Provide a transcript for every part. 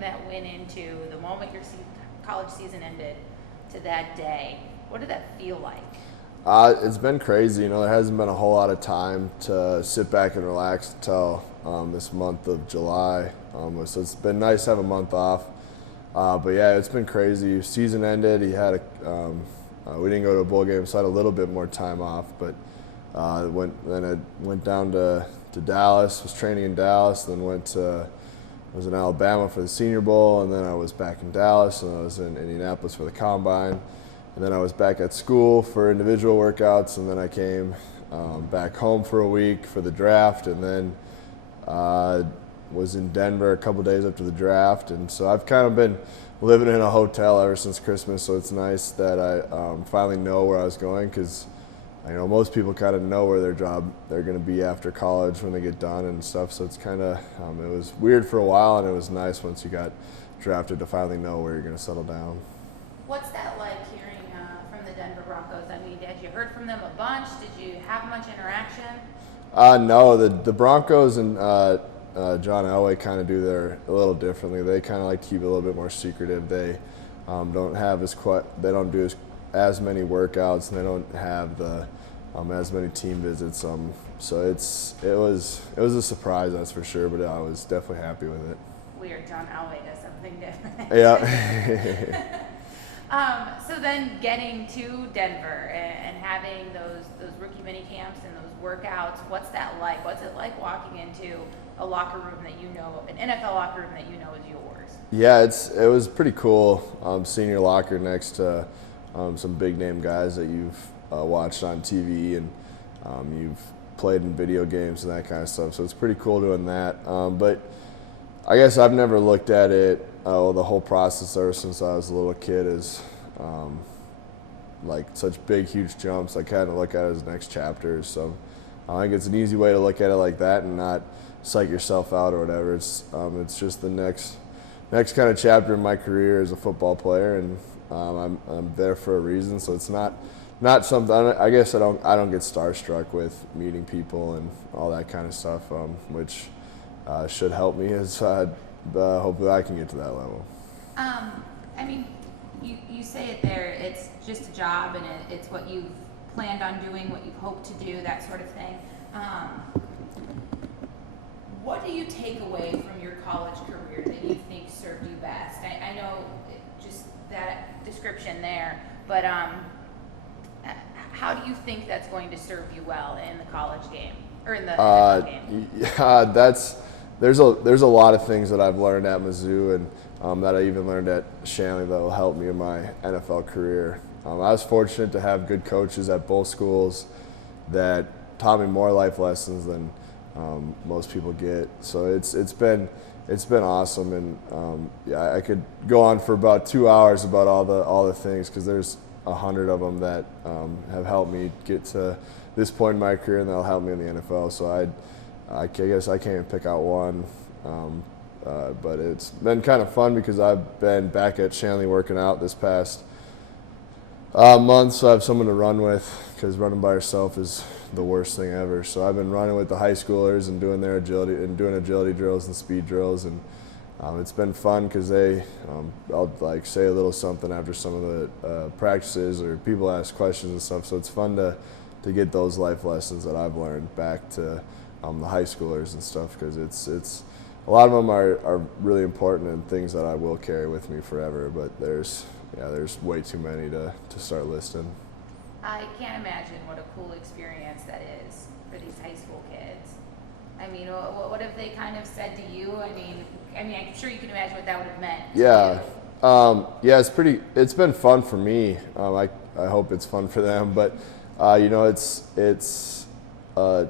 that went into the moment your college season ended to that day? What did that feel like? It's been crazy. There hasn't been a whole lot of time to sit back and relax until this month of July. So it's been nice to have a month off. But yeah, it's been crazy. Season ended. We didn't go to a bowl game, so I had a little bit more time off. But I went down to Dallas. Was training in Dallas. Then was in Alabama for the Senior Bowl, and then I was back in Dallas, and I was in Indianapolis for the Combine. And then I was back at school for individual workouts, and then I came back home for a week for the draft, and then was in Denver a couple days after the draft. And so I've kind of been living in a hotel ever since Christmas, so it's nice that I finally know where I was going, because most people kind of know where they're going to be after college when they get done and stuff. So it's kind of it was weird for a while, and it was nice once you got drafted to finally know where you're going to settle down. What's that like hearing from the Denver Broncos? I mean, had you heard from them a bunch? Did you have much interaction? No, the Broncos and John Elway kind of do a little differently. They kind of like to keep it a little bit more secretive. They don't have they don't do as many workouts, and they don't have as many team visits. So it was a surprise, that's for sure. But I was definitely happy with it. Weird, John Elway does something different. Yeah. So then getting to Denver and having those rookie mini camps and those workouts, what's that like? What's it like walking into a locker room that an NFL locker room that you know is yours? Yeah, it was pretty cool. Senior locker next to some big name guys that you've watched on TV, and you've played in video games and that kind of stuff. So it's pretty cool doing that. But I guess I've never looked at it, the whole process ever since I was a little kid, as like such big, huge jumps. I kind of look at it as next chapter. So I think it's an easy way to look at it like that and not psych yourself out or whatever. It's just the next kind of chapter in my career as a football player, and I'm there for a reason. So it's not something. I guess I don't get starstruck with meeting people and all that kind of stuff, which should help me as hopefully I can get to that level. I mean, you say it there. It's just a job, and it's what you've planned on doing, what you've hoped to do, that sort of thing. What do you take away from your college career that you think served you best? I know just that description there, but how do you think that's going to serve you well in the college game or in the NFL game? Yeah, there's a lot of things that I've learned at Mizzou and that I even learned at Shanley that will help me in my NFL career. I was fortunate to have good coaches at both schools that taught me more life lessons than most people get. So it's been awesome, and yeah, I could go on for about 2 hours about all the things, because there's 100 of them that have helped me get to this point in my career, and that'll help me in the NFL. So I guess I can't even pick out one, but it's been kind of fun because I've been back at Shanley working out this past month, so I have someone to run with, because running by yourself is the worst thing ever. So I've been running with the high schoolers and doing their agility drills and speed drills, and it's been fun because I'll like say a little something after some of the practices, or people ask questions and stuff. So it's fun to get those life lessons that I've learned back to the high schoolers and stuff, because it's a lot of them are really important and things that I will carry with me forever. But there's way too many to start listing. I can't imagine what a cool experience that is for these high school kids. I mean, what have they kind of said to you? I mean, I'm sure you can imagine what that would have meant. Yeah, it's been fun for me. I hope it's fun for them, but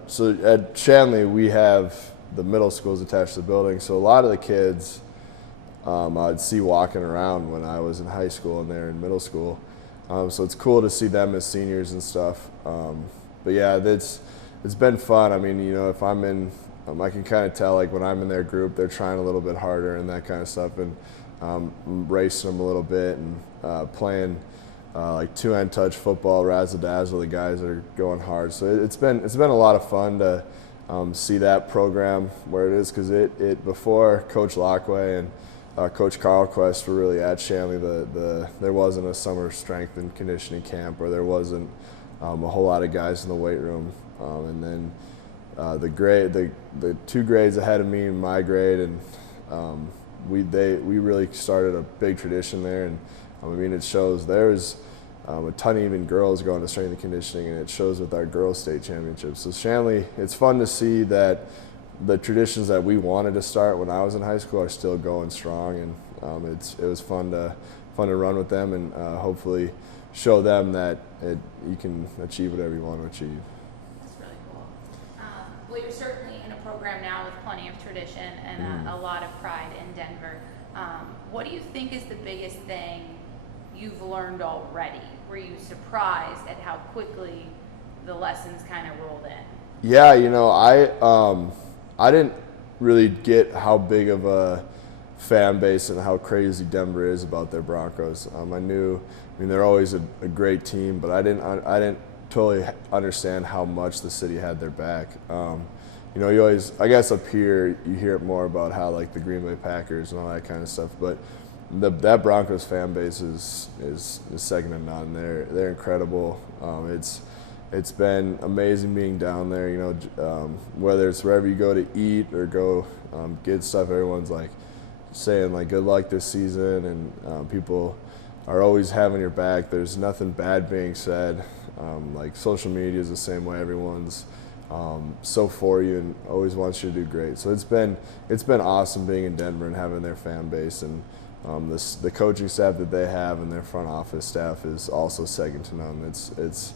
so at Shanley we have the middle schools attached to the building, so a lot of the kids I'd see walking around when I was in high school and they're in middle school. So it's cool to see them as seniors and stuff. But yeah, it's been fun. I mean, if I'm in, I can kind of tell, like, when I'm in their group, they're trying a little bit harder and that kind of stuff, and racing them a little bit and playing like two-hand touch football, razzle-dazzle, the guys that are going hard. So it's been a lot of fun to see that program where it is, because it before Coach Lockway and Coach Carl Quest were really at Shanley. There wasn't a summer strength and conditioning camp, or there wasn't a whole lot of guys in the weight room. And then the 2 grades ahead of me in my grade, and we really started a big tradition there. And I mean, it shows. There's a ton of even girls going to strength and conditioning, and it shows with our girls state championships. So Shanley, it's fun to see that the traditions that we wanted to start when I was in high school are still going strong, and it was fun to run with them, and hopefully show them that you can achieve whatever you want to achieve. That's really cool. Well, you're certainly in a program now with plenty of tradition and a lot of pride in Denver. What do you think is the biggest thing you've learned already? Were you surprised at how quickly the lessons kind of rolled in? Yeah, I didn't really get how big of a fan base and how crazy Denver is about their Broncos. I mean, they're always a great team, but I didn't totally understand how much the city had their back. You always, I guess up here, you hear it more about how like the Green Bay Packers and all that kind of stuff, but that Broncos fan base is second to none. They're incredible. It's been amazing being down there. Whether it's wherever you go to eat or go get stuff, everyone's like saying like good luck this season, and people are always having your back. There's nothing bad being said. Like social media is the same way. Everyone's so for you and always wants you to do great. So it's been awesome being in Denver and having their fan base, and the coaching staff that they have and their front office staff is also second to none. It's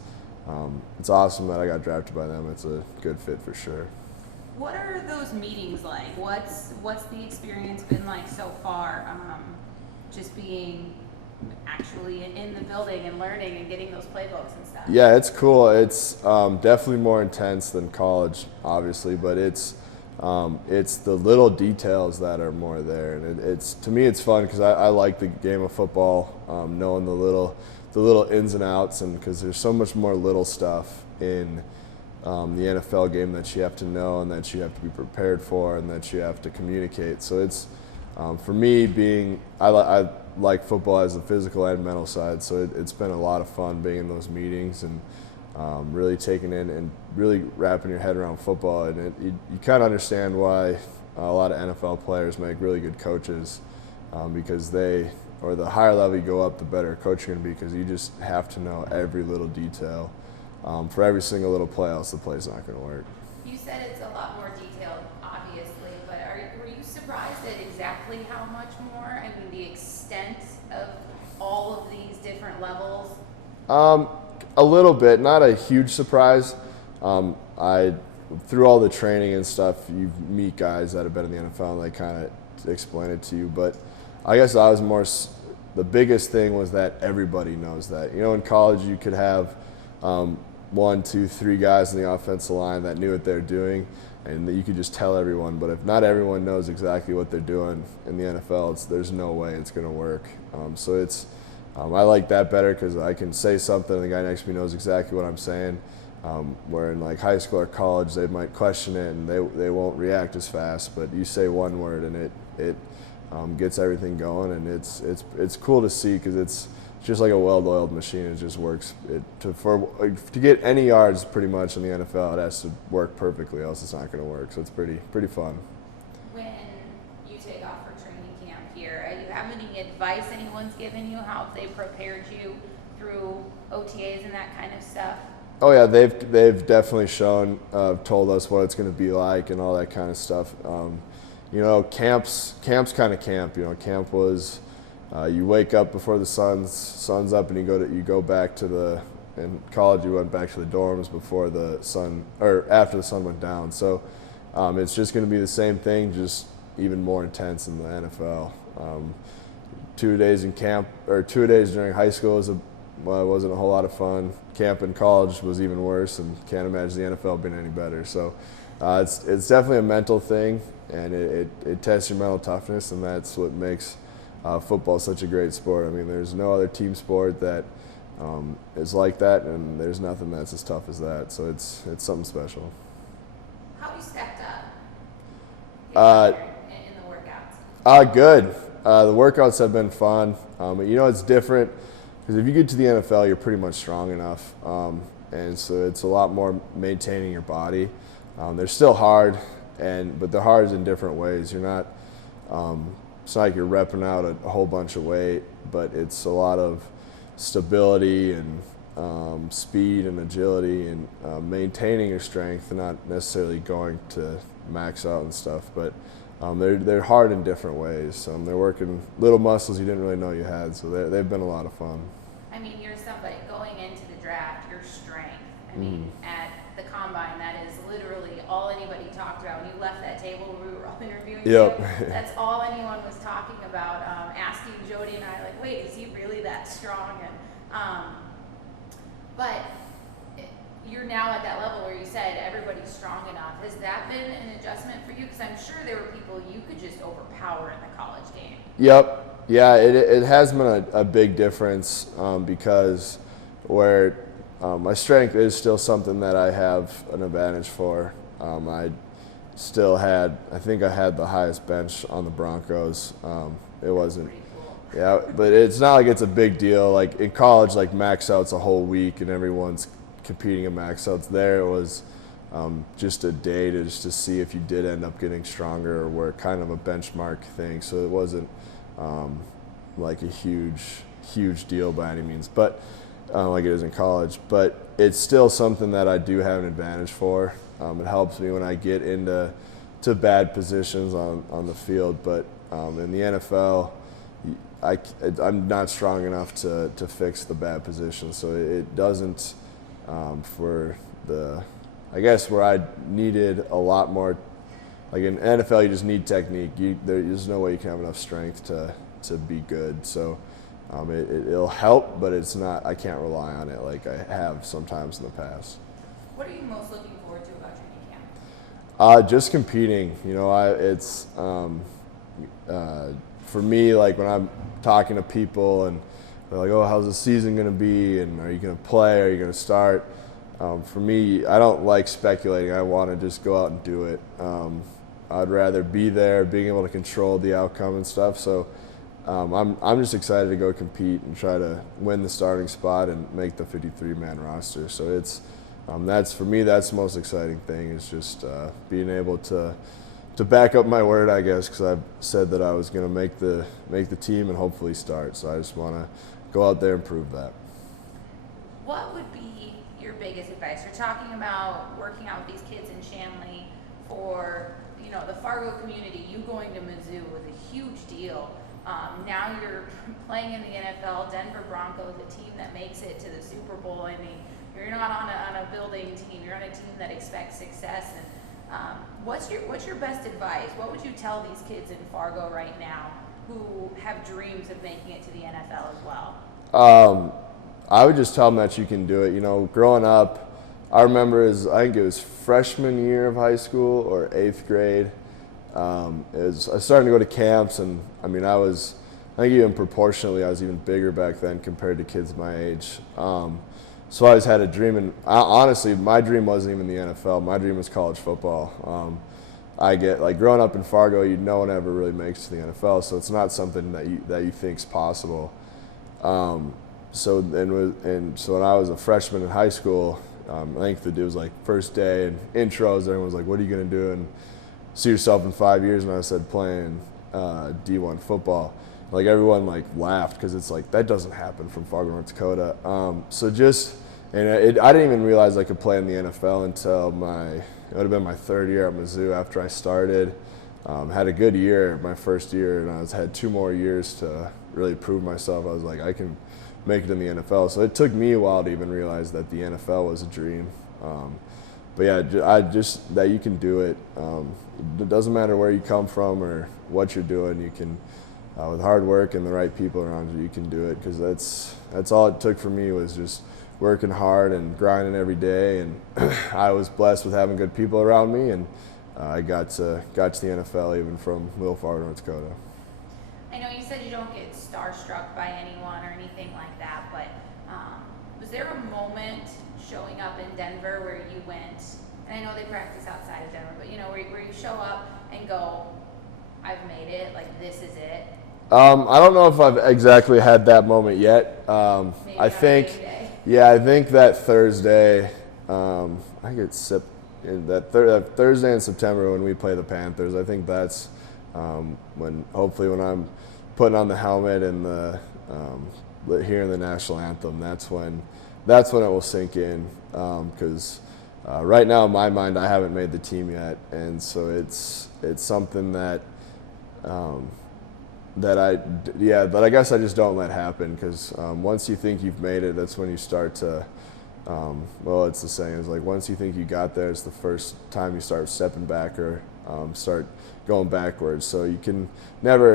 awesome that I got drafted by them. It's a good fit for sure. What are those meetings like? What's the experience been like so far? Just being actually in the building and learning and getting those playbooks and stuff. Yeah, it's cool. It's definitely more intense than college, obviously, but it's the little details that are more there, and to me it's fun because I like the game of football, knowing the little ins and outs, and because there's so much more little stuff in the NFL game that you have to know and that you have to be prepared for and that you have to communicate. So it's for me I like football as the physical and mental side, so it's been a lot of fun being in those meetings and really taking in and really wrapping your head around football. And you kind of understand why a lot of NFL players make really good coaches, because the higher level you go up, the better a coach you're going to be, because you just have to know every little detail for every single little play, else the play's not going to work. You said it's a lot more detailed, obviously, but were you surprised at exactly how much more? I mean, the extent of all of these different levels? A little bit, not a huge surprise. Through all the training and stuff, you meet guys that have been in the NFL and they kind of explain it to you. But I guess the biggest thing was that everybody knows that. In college you could have 1, 2, 3 guys in the offensive line that knew what they're doing, and you could just tell everyone. But if not everyone knows exactly what they're doing in the NFL, there's no way it's going to work. So I like that better because I can say something and the guy next to me knows exactly what I'm saying. Where in like high school or college, they might question it and they won't react as fast. But you say one word and it gets everything going, and it's cool to see because it's just like a well-oiled machine. It just works. To get any yards pretty much in the NFL, it has to work perfectly, else it's not going to work. So it's pretty fun. When you take off for training camp here, do you have any advice anyone's given you? How have they prepared you through OTAs and that kind of stuff? Oh yeah, they've definitely told us what it's going to be like and all that kind of stuff. Camp's kind of camp. Camp was you wake up before the sun's up and you go back to in college you went back to the dorms before the sun, or after the sun went down. So it's just going to be the same thing, just even more intense in the NFL. 2 days in camp, or 2 days during high school wasn't a whole lot of fun. Camp in college was even worse, and can't imagine the NFL being any better. So it's definitely a mental thing, and it tests your mental toughness, and that's what makes football such a great sport. I mean, there's no other team sport that is like that, and there's nothing that's as tough as that. So it's something special. How have you stepped up in the workouts? Good. The workouts have been fun. It's different because if you get to the NFL, you're pretty much strong enough, and so it's a lot more maintaining your body. They're still hard, but they're hard in different ways. You're not. It's not like you're repping out a whole bunch of weight, but it's a lot of stability and speed and agility and maintaining your strength, and not necessarily going to max out and stuff. But they're hard in different ways. They're working little muscles you didn't really know you had, so they've been a lot of fun. I mean, you're somebody going into the draft, your strength. I mean, at the combine, that is literally all anybody talked about. When you left that table where we were all interviewing Yep. you, that's all anyone was talking about. Asking Jody and I, like, wait, is he really that strong? And but you're now at that level where you said everybody's strong enough. Has that been an adjustment for you? Because I'm sure there were people you could just overpower in the college game. Yep. Yeah, it has been a big difference because where my strength is still something that I have an advantage for. I think I had the highest bench on the Broncos. It wasn't. Pretty cool. Yeah, but it's not like it's a big deal. Like in college, like max out's a whole week and everyone's competing in max outs. There it was just a day to see if you did end up getting stronger, or were kind of a benchmark thing. So it wasn't like a huge deal by any means, but like it is in college. But it's still something that I do have an advantage for. It helps me when I get into bad positions on the field, but in the NFL, I'm not strong enough to fix the bad positions, so it doesn't I guess where I needed a lot more, like in NFL you just need technique. There's no way you can have enough strength to be good, so it'll help, but it's not. I can't rely on it like I have sometimes in the past. What are you most looking forward to about training camp? Just competing. It's for me, like when I'm talking to people and they're like, "Oh, how's the season going to be? And are you going to play? Are you going to start?" For me, I don't like speculating. I want to just go out and do it. I'd rather be there, being able to control the outcome and stuff. So I'm just excited to go compete and try to win the starting spot and make the 53-man roster. So it's that's for me. That's the most exciting thing, is just being able to back up my word, I guess, because I've said that I was going to make the team and hopefully start. So I just want to go out there and prove that. What would be your biggest advice? You're talking about working out with these kids in Shanley for the Fargo community. You going to Mizzou was a huge deal. Now you're playing in the NFL, Denver Broncos, a team that makes it to the Super Bowl. I mean, you're not on a building team. You're on a team that expects success. And what's your best advice? What would you tell these kids in Fargo right now who have dreams of making it to the NFL as well? I would just tell them that you can do it. Growing up, I remember I think it was freshman year of high school or 8th grade. I was starting to go to camps, and I think even proportionally, I was even bigger back then compared to kids my age. So I always had a dream, and honestly, my dream wasn't even the NFL. My dream was college football. Growing up in Fargo, no one ever really makes to the NFL, so it's not something that you think's possible. So when I was a freshman in high school, I think it was like first day and intros. Everyone was like, "What are you going to do and see yourself in 5 years?" And I said, "Playing D1 football." Like everyone laughed because it's like that doesn't happen from Fargo, North Dakota. I didn't even realize I could play in the NFL until it would have been my 3rd year at Mizzou after I started. Had a good year my first year, and I had 2 more years to really prove myself. I was like, I can make it in the NFL. So it took me a while to even realize that the NFL was a dream. But yeah, that you can do it. It doesn't matter where you come from or what you're doing. You can, with hard work and the right people around you, you can do it. Because that's all it took for me, was just working hard and grinding every day. And I was blessed with having good people around me, and I got to the NFL even from Little Fargo, North Dakota. I know you said you don't get starstruck by anyone or anything like that, but was there a moment showing up in Denver where you went, and I know they practice outside of Denver, but where you show up and go, "I've made it, like this is it"? I don't know if I've exactly had that moment yet. Maybe I on think, game day. yeah, I think that Thursday, I think it's that Thursday in September when we play the Panthers. I think that's when I'm putting on the helmet and hearing the national anthem. That's when it will sink in. Because right now in my mind, I haven't made the team yet, and so it's something that. That I guess I just don't let happen, because once you think you've made it, that's when you start to, it's the saying, is like once you think you got there, it's the first time you start stepping back or start going backwards. So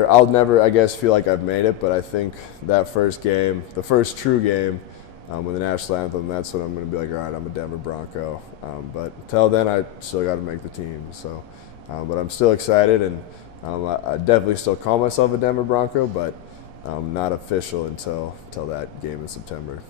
I'll never, I guess, feel like I've made it, but I think that first game, the first true game with the national anthem, that's when I'm going to be like, all right, I'm a Denver Bronco. But until then, I still got to make the team. So, but I'm still excited, and I definitely still call myself a Denver Bronco, but not official until that game in September.